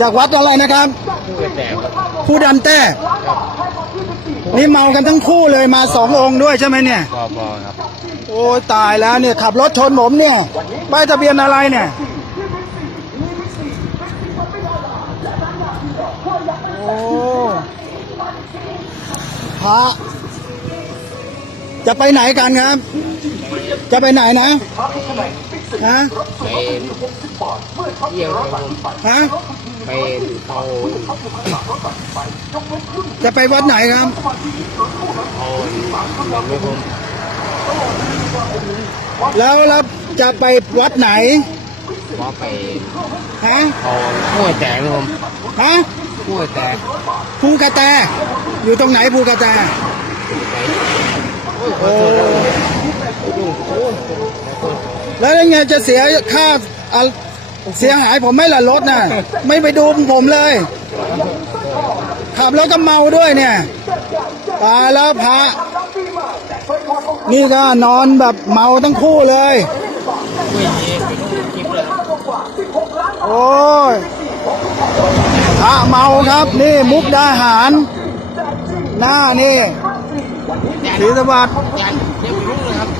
จากวัดอะไรนะครับผู้กระแตครับ ผู้ดำแต้นี่เมากันทั้งคู่เลยมาสององค์ด้วยใช่ไหมเนี่ยบอบอครับ โอ้ยตายแล้วเนี่ยขับรถชนผมเนี่ยป้ายทะเบียนอะไรเนี่ย โอ้พระจะไปไหนกันครับ จะไปไหนนะฮะไปเยี่ยมครับผมฮะไปเอาจะไปวัดไหนครับเอาไม่ผมแล้วแล้วจะไปวัดไหนว่าไปฮะเอาผู้กระแตครับผมฮะผู้กระแตภูกระแตอยู่ตรงไหนภูกระแตโอ้ แล้วยังไงจะเสียค่าเสียหายผมไม่ละรถนะไม่ไปดูผมเลย ขับแล้วก็เมาด้วยเนี่ยตายแล้วพระ นี่ก็นอนแบบเมาทั้งคู่เลย โอ้ยพระเมาครับ นี่มุกดาหาร หน้านี่ ศรีสวัสดิ์